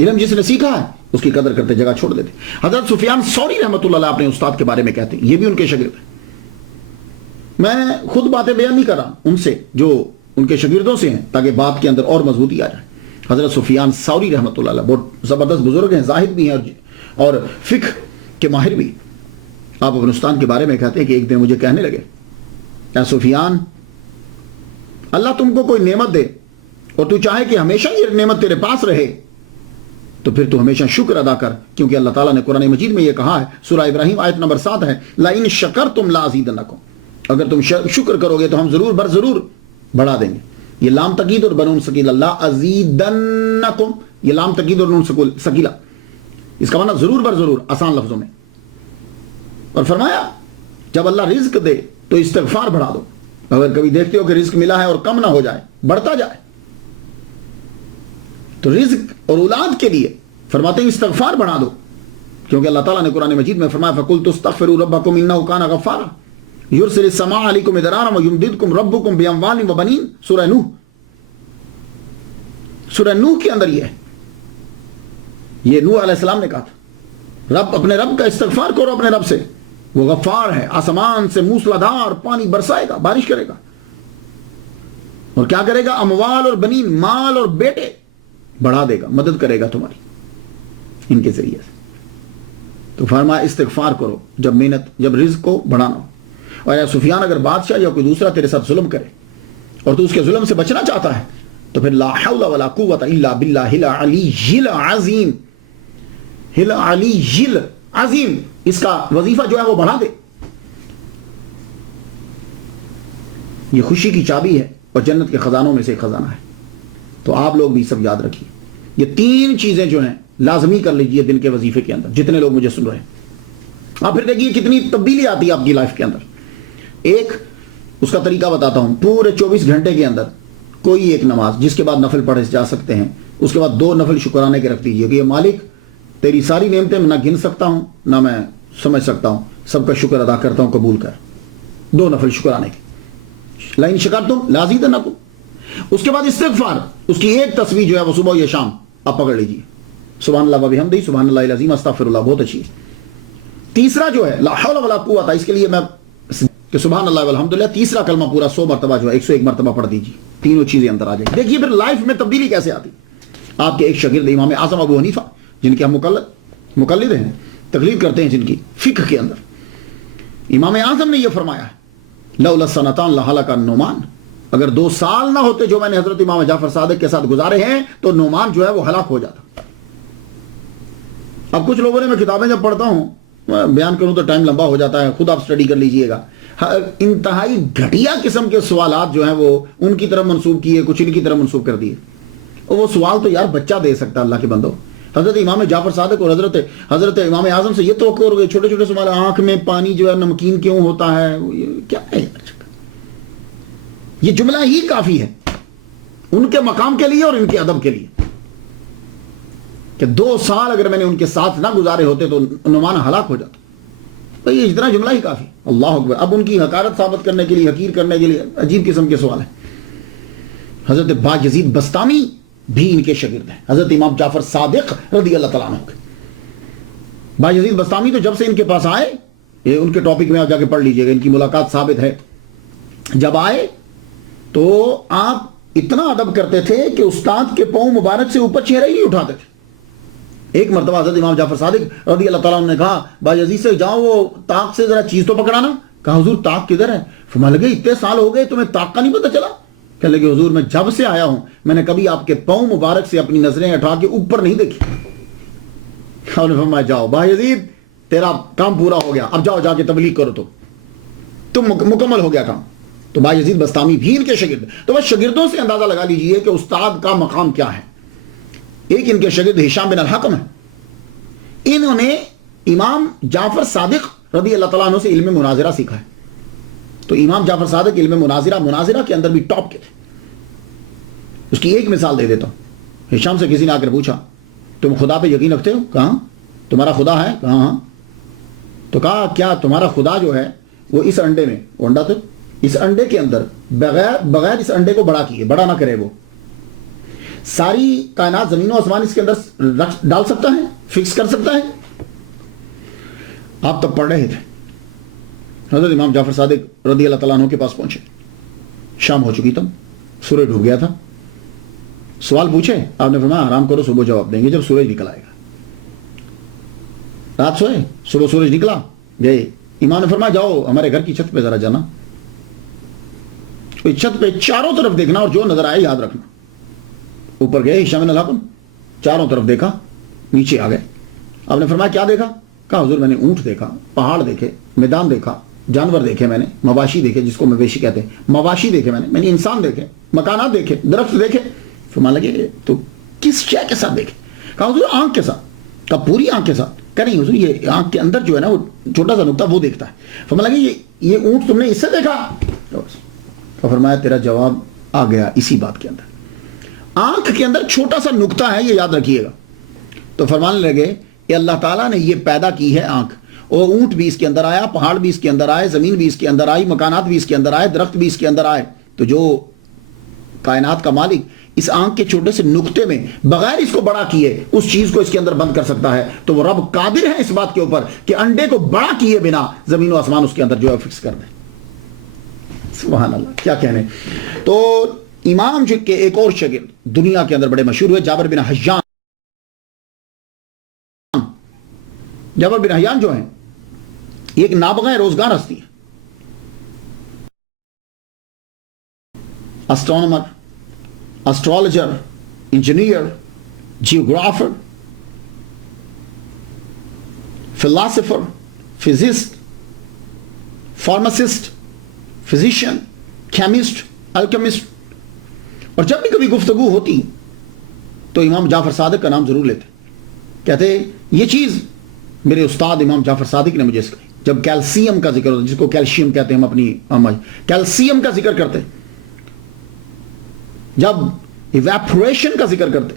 علم جس نے سیکھا ہے اس کی قدر کرتے, جگہ چھوڑ دیتے. حضرت سفیان ثوری رحمۃ اللہ علیہ اپنے استاد کے بارے میں کہتے ہیں, یہ بھی ان کے شاگرد ہیں. میں خود باتیں بیان نہیں کر رہا, ان سے جو ان کے شاگردوں سے ہیں, تاکہ بات کے اندر اور مضبوطی آ جائے. حضرت سفیان ثوری رحمۃ اللہ علیہ بہت زبردست بزرگ ہیں, زاہد بھی ہیں اور فقہ کے ماہر بھی. آپ اپنے استاد کے بارے میں کہتے ہیں کہ ایک دن مجھے کہنے لگے, اے سفیان, اللہ تم کو کوئی نعمت دے اور تو چاہے کہ ہمیشہ یہ نعمت تیرے پاس رہے, تو پھر تو ہمیشہ شکر ادا کر, کیونکہ اللہ تعالیٰ نے قرآن مجید میں یہ کہا ہے, سورہ ابراہیم آیت نمبر 7 ہے, لَئِن شَكَرْتُمْ لَأَزِيدَنَّكُمْ, اگر تم شکر کرو گے تو ہم ضرور بر ضرور بڑھا دیں گے. یہ لام تقید اور بنون سکیلا, لَأَزِيدَنَّكُمْ, یہ لام تقید اور نون سکیلا, اس کا معنی ضرور بر ضرور, آسان لفظوں میں. اور فرمایا جب اللہ رزق دے تو استغفار بڑھا دو. اگر کبھی دیکھتے ہو کہ رزق ملا ہے اور کم نہ ہو جائے, بڑھتا جائے, تو رزق اور اولاد کے لیے فرماتے ہیں استغفار بڑھا دو, کیونکہ اللہ تعالیٰ نے قرآن مجید میں فرمایا فَقُلْتُ اسْتَغْفِرُوا رَبَّكُمْ إِنَّهُ كَانَ غَفَّارًا يُرْسِلِ السَّمَاءَ عَلَيْكُمْ مِدْرَارًا وَيُمْدِدْكُمْ رَبُّكُمْ بِأَمْوَالٍ وَبَنِينَ. سورہ نوح, سورہ نوح کے اندر یہ نوح علیہ السلام نے کہا تھا, رب اپنے رب کا استغفار کرو اپنے رب سے, وہ غفار ہے, آسمان سے موسلادھار پانی برسائے گا, بارش کرے گا, اور کیا کرے گا, اموال اور بنین, مال اور بیٹے بڑھا دے گا, مدد کرے گا تمہاری ان کے ذریعے سے. تو فرمایا استغفار کرو جب محنت, جب رزق کو بڑھانا ہو. اور یا سفیان, اگر بادشاہ یا کوئی دوسرا تیرے ساتھ ظلم کرے اور تو اس کے ظلم سے بچنا چاہتا ہے, تو پھر لا حول ولا قوت الا باللہ العلی العظیم, العلی العظیم, اس کا وظیفہ جو ہے وہ بڑھا دے. یہ خوشی کی چابی ہے اور جنت کے خزانوں میں سے ایک خزانہ ہے. تو آپ لوگ بھی سب یاد رکھیے, یہ 3 چیزیں جو ہیں لازمی کر لیجئے دن کے وظیفے کے اندر, جتنے لوگ مجھے سن رہے ہیں. آپ پھر دیکھیے کتنی تبدیلی آتی ہے آپ کی لائف کے اندر. ایک اس کا طریقہ بتاتا ہوں, پورے 24 گھنٹے کے اندر کوئی ایک نماز, جس کے بعد نفل پڑھے جا سکتے ہیں, اس کے بعد 2 نفل شکرانے کے رکھ دیجئے کہ یہ مالک تیری ساری نعمتیں میں نہ گن سکتا ہوں نہ میں سمجھ سکتا ہوں, سب کا شکر ادا کرتا ہوں, قبول کر. 2 نفل شکرانے کے, لَئِن شَكَرْتُمْ لَأَزِيدَنَّكُمْ. اس کے بعد استغفار, اس کی ایک تسبیح جو ہے وہ صبح یا شام آپ پکڑ لیجئے, سبحان اللہ وبحمدہ, سبحان اللہ العظیم, استغفر اللہ, بہت اچھی ہے. تیسرا جو ہے لا حول ولا قوت, اس کے لیے میں کہ سبحان اللہ والحمدللہ, تیسرا کلمہ پورا 100 مرتبہ جو ہے 101 مرتبہ پڑھ دیجیے, تینوں چیزیں اندر آ جائیں. دیکھیے پھر لائف میں تبدیلی کیسے آتی. آپ کے ایک شاگرد امام اعظم ابو حنیفہ, جن کے ہم مقلد ہیں, تقلید کرتے ہیں جن کی فقہ کے اندر, امام اعظم نے یہ فرمایا ہے لولا سنتان لہلک النعمان, اگر 2 سال نہ ہوتے جو میں نے حضرت امام جعفر صادق کے ساتھ گزارے ہیں تو نعمان جو ہے وہ ہلاک ہو جاتا. اب کچھ لوگوں نے, میں کتابیں جب پڑھتا ہوں بیان کروں تو ٹائم لمبا ہو جاتا ہے, خود آپ سٹڈی کر لیجئے گا, انتہائی گھٹیا قسم کے سوالات جو ہیں وہ ان کی طرف منسوب کیے, کچھ ان کی طرف منسوب کر دیے. اور وہ سوال تو یار بچہ دے سکتا, اللہ کے بندو. حضرت امام جعفر صادق اور حضرت امام اعظم سے یہ توقع ہو گئی, چھوٹے چھوٹے سوال, آنکھ میں پانی جو ہے نمکین کیوں ہوتا ہے, کیا ہے یہ جملہ ہی کافی ہے ان کے مقام کے لیے اور ان کے ادب کے لیے, کہ 2 سال اگر میں نے ان کے ساتھ نہ گزارے ہوتے تو نعمان ہلاک ہو جاتا. تو یہ اتنا جملہ ہی کافی. اللہ اکبر. اب ان کی حقارت ثابت کرنے کے لیے, حقیر کرنے کے لیے عجیب قسم کے سوال ہیں. حضرت باجزید بسطامی بھی ان کے شاگرد ہیں, حضرت امام جعفر صادق رضی اللہ تعالیٰ عنہ کے. باجزید بسطامی تو جب سے ان کے پاس آئے, یہ ان کے ٹاپک میں آپ جا کے پڑھ لیجئے گا, ان کی ملاقات ثابت ہے. جب آئے تو آپ اتنا ادب کرتے تھے کہ استاد کے پاؤں مبارک سے اوپر چہرہ ہی نہیں اٹھاتے تھے. ایک مرتبہ حضرت امام جعفر صادق رضی اللہ تعالیٰ عنہ نے کہا باجزید سے, جاؤ وہ طاق سے ذرا چیز تو پکڑانا. کہا حضور طاق کدھر ہے؟ فرمانے لگے اتنے سال ہو گئے تمہیں طاق کا نہیں پتہ چلا؟ کہنے لگے حضور میں جب سے آیا ہوں میں نے کبھی آپ کے پاؤں مبارک سے اپنی نظریں اٹھا کے اوپر نہیں دیکھی. انہوں نے فرمایا جاؤ باجزید تیرا کام پورا ہو گیا, اب جاؤ جا کے تبلیغ کرو, تو تم مکمل ہو گیا کام. تو بایزید بستامی بھی ان کے شاگرد. تو بس شاگردوں سے اندازہ لگا لیجئے کہ استاد کا مقام کیا ہے. ایک ان کے شاگرد ہشام بن الحکم ہے. انہوں نے امام جعفر صادق رضی اللہ تعالیٰ عنہ سے علم مناظرہ سیکھا ہے. تو امام جعفر صادق علم مناظرہ کے اندر بھی ٹاپ کے تھے. اس کی ایک مثال دے دیتا ہوں. ہشام سے کسی نے آ کر پوچھا تم خدا پہ یقین رکھتے ہو؟ کہاں تمہارا خدا ہے؟ کہاں. تو کہا کیا تمہارا خدا جو ہے وہ اس انڈے میں، وہ انڈا تو اس انڈے کے اندر بغیر اس انڈے کو بڑا کیے، بڑا نہ کرے، وہ ساری کائنات زمین و آسمان اس کے اندر ڈال سکتا ہے، فکس کر سکتا ہے؟ آپ تب پڑھ رہے تھے. حضرت امام جعفر صادق رضی اللہ تعالیٰ عنہ کے پاس پہنچے. شام ہو چکی تب، سورج ڈوب گیا تھا. سوال پوچھے، آپ نے فرمایا آرام کرو، صبح جواب دیں گے جب سورج نکل آئے گا. رات سوئے، صبح سورج نکلا، گئے. امام نے فرمایا جاؤ ہمارے گھر کی چھت پہ ذرا جانا، چھت پہ چاروں طرف دیکھنا اور جو نظر آئے یاد رکھنا. اوپر گئے ہشام بن الحکم، چاروں طرف دیکھا، نیچے آ گئے. آپ نے فرمایا کیا دیکھا؟ کہا حضور میں نے اونٹ دیکھا، پہاڑ دیکھے، میدان دیکھا، جانور دیکھے، میں نے مواشی دیکھے جس کو مویشی کہتے ہیں، مواشی دیکھے، میں نے انسان دیکھے، مکانات دیکھے، درخت دیکھے. فرمانے لگے تو کس شے کے ساتھ دیکھے؟ کہا حضور آنکھ کے ساتھ. کہا پوری آنکھ کے ساتھ؟ کہ نہیں حضور یہ آنکھ کے اندر جو ہے نا وہ چھوٹا سا نقطہ وہ دیکھتا ہے. فرمانے لگے یہ اونٹ تم نے اس سے دیکھا؟ فرمایا تیرا جواب آ گیا اسی بات کے اندر. آنکھ کے اندر چھوٹا سا نقطہ ہے، یہ یاد رکھیے گا. تو فرمانے لگے کہ اللہ تعالیٰ نے یہ پیدا کی ہے آنکھ، اور اونٹ بھی اس کے اندر آیا، پہاڑ بھی اس کے اندر آئے، زمین بھی اس کے اندر آئی، مکانات بھی اس کے اندر آئے، درخت بھی اس کے اندر آئے. تو جو کائنات کا مالک اس آنکھ کے چھوٹے سے نقطے میں بغیر اس کو بڑا کیے اس چیز کو اس کے اندر بند کر سکتا ہے، تو وہ رب قادر ہے اس بات کے اوپر کہ انڈے کو بڑا کیے بنا زمین و آسمان اس کے اندر جو ہے فکس کر دیں. سبحان اللہ، کیا کہنے. تو امام جو کے ایک اور شاگرد دنیا کے اندر بڑے مشہور ہوئے، جابر بن حیان. جابر بن حیان جو ہیں ایک نابغہ روزگار ہستی ہے. Astronomer, astrologer, engineer, geographer, philosopher, physicist, pharmacist, physician, chemist, alchemist. اور جب بھی کبھی گفتگو ہوتی تو امام جعفر صادق کا نام ضرور لیتے. کہتے یہ چیز میرے استاد امام جعفر صادق نے مجھے سکھائی. جب کیلشیم کا ذکر ہوتا، جس کو کیلشیم کہتے ہیں ہم اپنی کیلشیم کا ذکر کرتے، جب ایویپوریشن کا ذکر کرتے،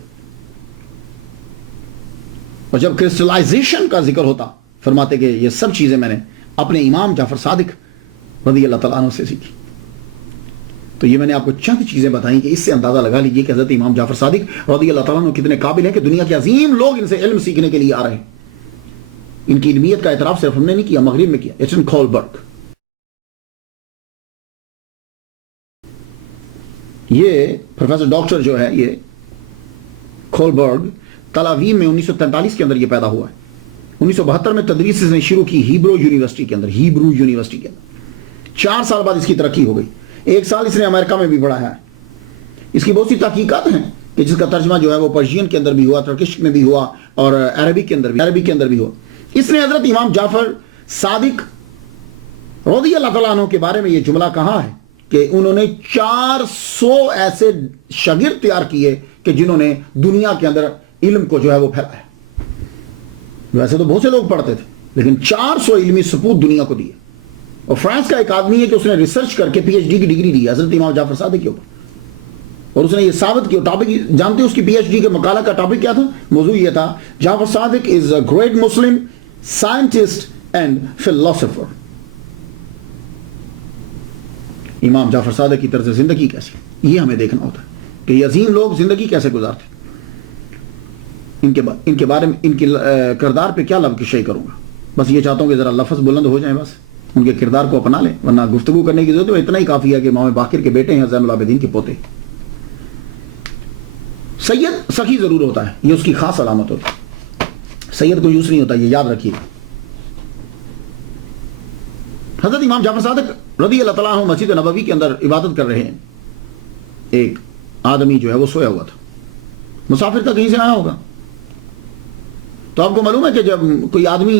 اور جب کرسٹلائزیشن کا ذکر ہوتا، فرماتے کہ یہ سب چیزیں میں نے اپنے امام جعفر صادق رضی اللہ تعالیٰ عنہ سے سیکھی. تو یہ میں نے آپ کو چند چیزیں بتائیں کہ اس سے اندازہ لگا لیجئے کہ حضرت امام جعفر صادق رضی اللہ تعالیٰ عنہ کتنے قابل ہیں کہ دنیا کے عظیم لوگ ان سے علم سیکھنے کے لیے آ رہے ہیں. ان کی علمیت کا اعتراف صرف ہم نے نہیں کیا، مغرب میں کیا. ایٹن کولبرگ، یہ پروفیسر ڈاکٹر جو ہے یہ کولبرگ تل اویو میں 1943 کے اندر یہ پیدا ہوا ہے. 1972 میں تدریس اس نے شروع کی ہیبرو یونیورسٹی کے اندر. 4 سال بعد اس کی ترقی ہو گئی. 1 سال اس نے امریکہ میں بھی پڑھایا ہے. اس کی بہت سی تحقیقات ہیں کہ جس کا ترجمہ جو ہے وہ پرشین کے اندر بھی ہوا، ترکش میں بھی ہوا، اور عربی کے اندر بھی ہوا. اس نے حضرت امام جعفر صادق رضی اللہ تعالیٰ عنہ کے بارے میں یہ جملہ کہا ہے کہ انہوں نے 400 ایسے شاگرد تیار کیے کہ جنہوں نے دنیا کے اندر علم کو جو ہے وہ پھیلایا. ویسے تو بہت سے لوگ پڑھتے تھے لیکن 400 علمی سپوت دنیا کو دیے. اور فرانس کا ایک آدمی ہے کہ اس نے ریسرچ کر کے پی ایچ ڈی کی ڈگری دی حضرت امام جعفر صادق کے اوپر، اور اس نے یہ ثابت کیا. ٹاپک جانتے ہیں اس کی پی ایچ ڈی کے مقالہ کا ٹاپک کیا تھا؟ موضوع یہ تھا Jafar Sadiq is a great Muslim scientist and philosopher. امام جعفر صادق کی طرز زندگی کیسی، یہ ہمیں دیکھنا ہوتا ہے کہ یہ عظیم لوگ زندگی کیسے گزارتے. ان کے بارے میں، ان کے کردار پہ کیا لفظ شیئر کروں گا. بس یہ چاہتا ہوں کہ ذرا لفظ بلند ہو جائیں، بس ان کے کردار کو اپنا لیں، ورنہ گفتگو کرنے کی ضرورت ہے. اتنا ہی کافی ہے کہ امام باقر کے بیٹے ہیں، زین العابدین کے پوتے. سید سخی ضرور ہوتا ہے، یہ اس کی خاص علامت ہوتی ہے. سید کو یوز نہیں ہوتا، یہ یاد رکھیے. حضرت امام جعفر صادق رضی اللہ تعالیٰ عنہ مسجد نبوی کے اندر عبادت کر رہے ہیں. ایک آدمی جو ہے وہ سویا ہوا تھا، مسافر تھا، کہیں سے آیا ہوگا. تو آپ کو معلوم ہے کہ جب کوئی آدمی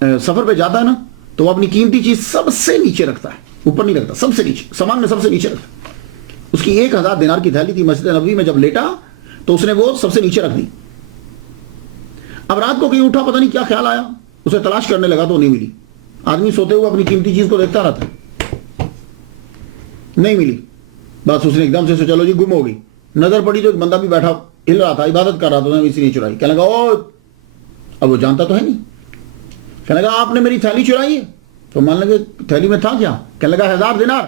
سفر پہ جاتا ہے نا تو وہ اپنی قیمتی چیز سب سے نیچے رکھتا ہے, اوپر نہیں رکھتا, سب سے نیچے, سامان میں سب سے نیچے رکھتا. اس کی 1000 دینار کی تھیلی تھی, مسجد نبوی میں جب لیٹا تو اس نے وہ سب سے نیچے رکھ دی. اب رات کو کہیں اٹھا, پتہ نہیں کیا خیال آیا, اسے تلاش کرنے لگا تو نہیں ملی. آدمی سوتے ہوئے اپنی قیمتی چیز کو دیکھتا رہتا, نہیں ملی. بس اس نے ایک دم سے سوچا, چلو جی گم ہو گئی. نظر پڑی تو ایک بندہ بھی بیٹھا ہل رہا تھا, عبادت کر رہا تھا, اسی نے چرائی. کہنے لگا او, اب وہ جانتا تو ہے نہیں. کہنے لگا آپ نے میری تھیلی چرائی ہے؟ تو مان لگے تھیلی میں تھا کیا؟ کہنے لگا 1000 دینار.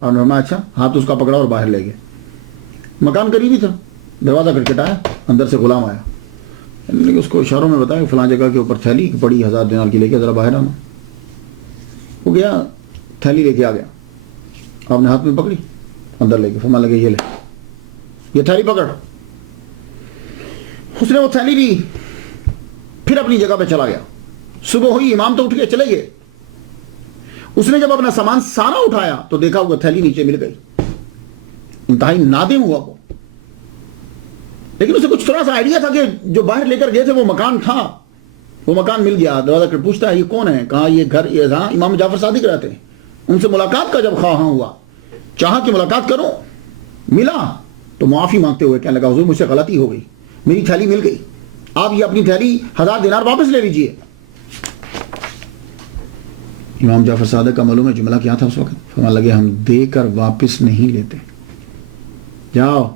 اور فرمایا اچھا. ہاتھ اس کا پکڑا اور باہر لے گئے. مکان قریب ہی تھا, دروازہ کھٹکھٹایا, اندر سے غلام آیا. اس کو اشاروں میں بتایا فلاں جگہ کے اوپر تھیلی پڑی 1000 دینار کی, لے کے ذرا باہر آنا. وہ گیا, تھیلی لے کے آ گیا. آپ نے ہاتھ میں پکڑی, اندر لے کے, فرمانے لگے یہ لے, یہ تھیلی پکڑ. اس نے وہ تھیلی لی, پھر اپنی جگہ پہ چلا گیا. صبح ہوئی, امام تو اٹھ کے چلے گئے. اس نے جب اپنا سامان سارا اٹھایا تو دیکھا وہ تھیلی نیچے مل گئی. انتہائی نادم ہوا وہ, لیکن اسے کچھ تھوڑا سا آئیڈیا تھا کہ جو باہر لے کر گئے تھے وہ مکان تھا. وہ مکان مل گیا. دروازہ کر پوچھتا ہے یہ کون ہے؟ کہا یہ گھر, یہ جہاں امام جعفر صادق رہتے ہیں. ان سے ملاقات کا جب خواہاں ہوا, چاہا کہ ملاقات کروں, ملا تو معافی مانگتے ہوئے کہنے لگا حضور مجھ سے غلطی ہو گئی, میری تھیلی مل گئی, آپ یہ اپنی تھیلی 1000 دینار واپس لے لیجئے. امام جعفر صادق کا معلوم ہے جملہ کیا تھا اس وقت؟ فرمانے لگے ہم دے کر واپس نہیں لیتے. جاؤ,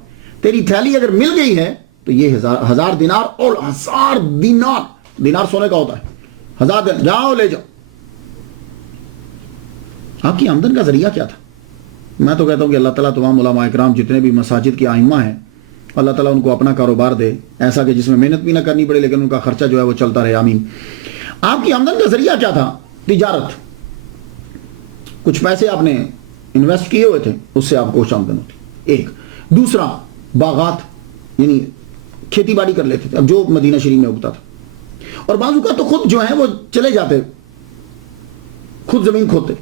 تیری تھیلی اگر مل گئی ہے تو یہ 1000 دینار اور 1000 دینار, دینار سونے کا ہوتا ہے, 1000 دینار, جاؤ لے جاؤ. آپ کی آمدن کا ذریعہ کیا تھا؟ میں تو کہتا ہوں کہ اللہ تعالیٰ تمام علماء اکرام جتنے بھی مساجد کے ائمہ ہیں, اللہ تعالیٰ ان کو اپنا کاروبار دے ایسا کہ جس میں محنت بھی نہ کرنی پڑے لیکن ان کا خرچہ جو ہے وہ چلتا رہے, آمین. آپ کی آمدن کا ذریعہ کیا تھا؟ تجارت. کچھ پیسے آپ نے انویسٹ کیے ہوئے تھے, اس سے آپ کو کچھ آمدن ہوتی. ایک. دوسرا, باغات یعنی کھیتی باڑی کر لیتے تھے, اب جو مدینہ شریف میں اگتا تھا. اور بعض اوقات تو خود جو ہیں وہ چلے جاتے, خود زمین کھودتے,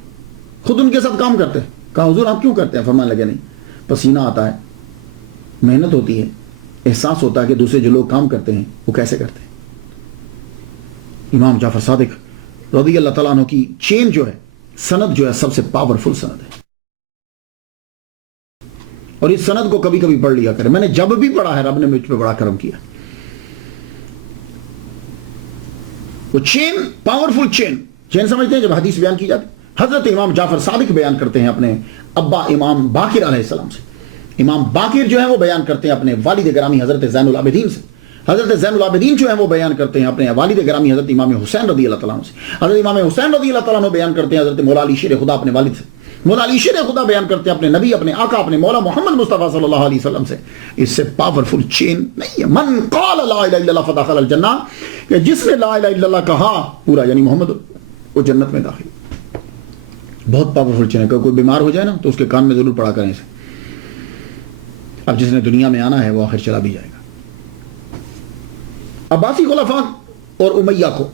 خود ان کے ساتھ کام کرتے. کہا حضور آپ کیوں کرتے ہیں؟ فرمانے لگے نہیں, پسینہ آتا ہے, محنت ہوتی ہے, احساس ہوتا ہے کہ دوسرے جو لوگ کام کرتے ہیں وہ کیسے کرتے ہیں. امام جعفر صادق رضی اللہ تعالیٰ عنہ کی چین جو ہے, سند جو ہے, سب سے پاورفل سند ہے. اور اس سند کو کبھی کبھی پڑھ لیا کرے. میں نے جب بھی پڑھا ہے رب نے مجھ پہ بڑا کرم کیا. وہ چین, پاورفل چین. چین سمجھتے ہیں جب حدیث بیان کی جاتی, حضرت امام جعفر صادق بیان کرتے ہیں اپنے ابا امام باقر علیہ السلام سے. امام باقر جو ہے وہ بیان کرتے ہیں اپنے والد گرامی حضرت زین العابدین سے. حضرت زین العابدین جو ہیں وہ بیان کرتے ہیں اپنے والد گرامی حضرت امام حسین رضی اللہ تعالیٰ عنہ سے. حضرت امام حسین رضی اللہ تعالیٰ عنہ بیان کرتے ہیں حضرت مولا علی شیر خدا اپنے والد سے. مولا علی شیر خدا بیان کرتے ہیں اپنے نبی, اپنے آقا, اپنے مولا محمد مصطفیٰ صلی اللہ علیہ وسلم سے. اس سے پاورفل چین نہیں ہے. من قال لا الہ الا اللہ فدخل الجنہ, کہ جس نے لا الہ الا اللہ کہا پورا یعنی محمد, وہ جنت میں داخل. بہت پاورفل چین ہے. کوئی بیمار ہو جائے نا تو اس کے کان میں ضرور پڑا کریں اسے. اب جس نے دنیا میں آنا ہے وہ آخر چلا بھی جائے گا. عباسی خلفاء اور امیہ کو,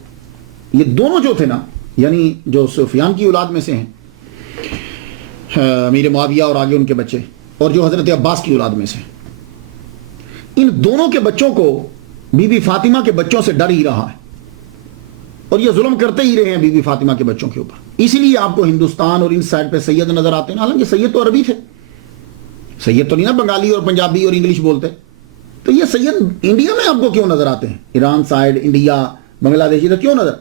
یہ دونوں جو تھے نا, یعنی جو سفیان کی اولاد میں سے ہیں, امیر معاویہ اور آگے ان کے بچے, اور جو حضرت عباس کی اولاد میں سے, ان دونوں کے بچوں کو بی بی فاطمہ کے بچوں سے ڈر ہی رہا ہے, اور یہ ظلم کرتے ہی رہے ہیں بی بی فاطمہ کے بچوں کے اوپر. اسی لیے آپ کو ہندوستان اور ان سائڈ پہ سید نظر آتے ہیں. حالانکہ سید تو عربی تھے, سید تو نہیں نا بنگالی اور پنجابی اور انگلش بولتے. تو یہ سید انڈیا میں آپ کو کیوں نظر آتے ہیں؟ ایران سائڈ, انڈیا, بنگلہ دیش, ادھر کیوں نظر؟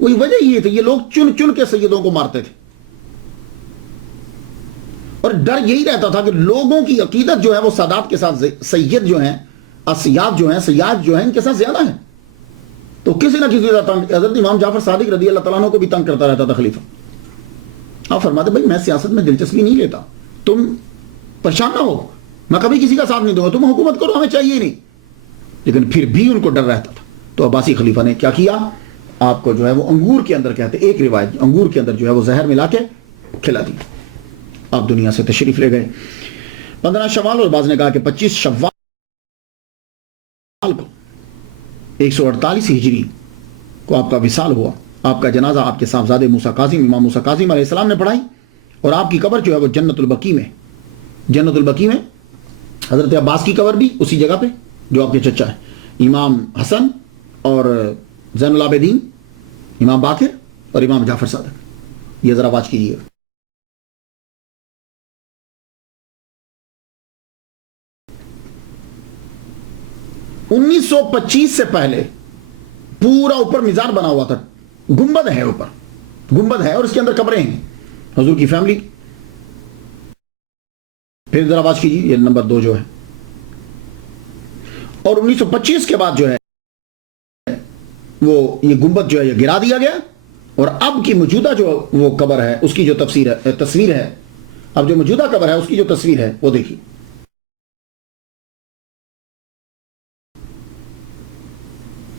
وہی وجہ یہ تھی, یہ لوگ چن چن کے سیدوں کو مارتے تھے. اور ڈر یہی رہتا تھا کہ لوگوں کی عقیدت جو ہے وہ سادات کے ساتھ, سید جو ہیں, اسیاد جو ہیں, سیاد جو ہیں, ان کے ساتھ زیادہ ہیں. تو کسی نہ کسی طرح حضرت امام جعفر صادق رضی اللہ تعالیٰ عنہ کو بھی تنگ کرتا رہتا تھا خلیفہ. آپ فرماتے بھائی میں سیاست میں دلچسپی نہیں لیتا, تم پریشان نہ ہو, میں کبھی کسی کا ساتھ نہیں دوں گا, تم حکومت کرو, ہمیں چاہیے نہیں. لیکن پھر بھی ان کو ڈر رہتا تھا. تو عباسی خلیفہ نے کیا کیا؟ آپ کو جو ہے وہ انگور کے اندر, کہتے ایک روایت, انگور کے اندر جو ہے وہ زہر ملا کے کھلا دی. آپ دنیا سے تشریف لے گئے 15 شوال, اور بعض نے کہا کہ 25 شوال کو 148 ہجری کو آپ کا وصال ہوا. آپ کا جنازہ آپ کے صاحبزادے موسیٰ کاظم, امام موسیٰ کاظم علیہ السلام نے پڑھائی, اور آپ کی قبر جو ہے وہ جنت البقیع میں, جنت البقیع میں حضرت عباس کی قبر بھی اسی جگہ پہ جو آپ کے چچا ہے, امام حسن اور زین العابدین, امام باقر اور امام جعفر صادق. یہ ذرا واچ کیجیے. 1925 سے پہلے پورا اوپر میزان بنا ہوا تھا, گنبد ہے, اوپر گنبد ہے اور اس کے اندر قبریں ہیں حضور کی فیملی. پھر ذرا واچ کیجیے, یہ نمبر 2 جو ہے. اور 1925 کے بعد جو ہے وہ یہ گنبد جو ہے یہ گرا دیا گیا, اور اب کی موجودہ جو وہ قبر ہے اس کی جو تصویر ہے, اب جو موجودہ قبر ہے اس کی جو تصویر ہے وہ دیکھیے.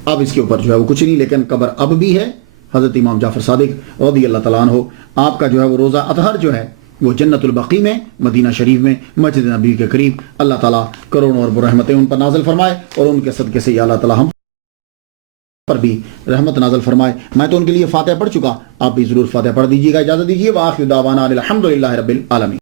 اب اس کے اوپر جو ہے وہ کچھ نہیں, لیکن قبر اب بھی ہے. حضرت امام جعفر صادق رضی اللہ تعالیٰ عنہ, آپ کا جو ہے وہ روزہ اطہر جو ہے وہ جنت البقیع میں, مدینہ شریف میں, مسجد نبی کے قریب. اللہ تعالیٰ کروڑوں اور رحمتیں ان پر نازل فرمائے, اور ان کے صدقے سے یا اللہ تعالیٰ ہم پر بھی رحمت نازل فرمائے. میں تو ان کے لیے فاتحہ پڑھ چکا, آپ بھی ضرور فاتحہ پڑھ دیجیے گا. اجازت دیجیے. وآخر دعوانا الحمدللہ رب العالمین.